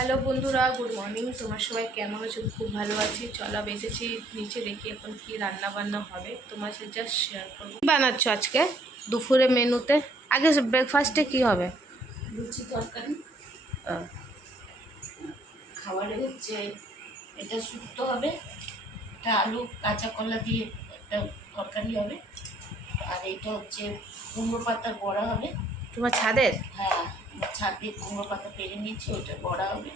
Hello বন্ধুরা, good morning. তোমার সবাই কেমন আছো? খুব ভালো আছি। চলো বেঁচেছি নিচে, দেখি এখন কি রান্না বান্না হবে, তোমার সাথে জাস্ট শেয়ার করবো। কি বানাচ্ছ আজকে দুপুরে মেনুতে? আগে ব্রেকফাস্টে কি হবে? লুচি তরকারি। খাবারে হচ্ছে এটা শুক্তো হবে, একটা আলু কাঁচা কলা দিয়ে একটা তরকারি হবে, আর এটা হচ্ছে কুমড়ো পাতার বড়া হবে। তোমার ছাদের? হ্যাঁ, ছাদ দিয়ে কুমড়ো পাতা পেরে নিয়েছি, ওটা বড়া হবে।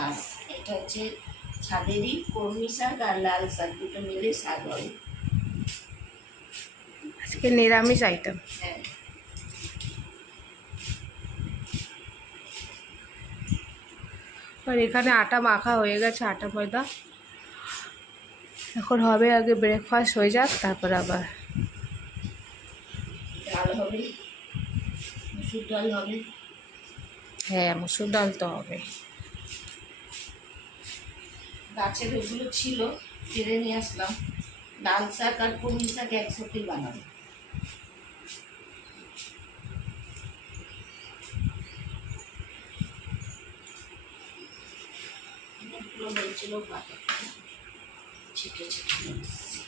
আর এটা হচ্ছে ছাদেরই কলমি শাক আর লাল শাক, দুটো মিলে শাক হবে। আজকে নিরামিষ আইটেম। হ্যাঁ, আর এখানে আটা মাখা হয়ে গেছে, আটা ময়দা। এখন হবে আগে ব্রেকফাস্ট হয়ে যাক, তারপর আবার ডাল হবে, মুসুর ডাল হবে। হ্যাঁ, মসুর ডাল তো হবে। গাছের ওগুলো ছিল, কেড়ে নিয়ে আসলাম। লাল শাক আর কলমি শাক একসাথেই বানাবো। অনেকগুলো হয়েছিল, ছিটে ছিটে এসেছি।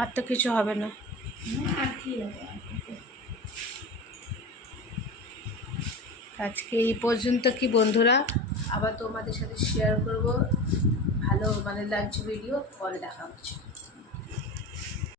আর তো কিছু হবে না। আর কি হবে? আজকে এই পর্যন্ত কি বন্ধুরা, আবার তোমাদের সাথে শেয়ার করব ভালো লাঞ্চ ভিডিও, পরে দেখা হচ্ছে।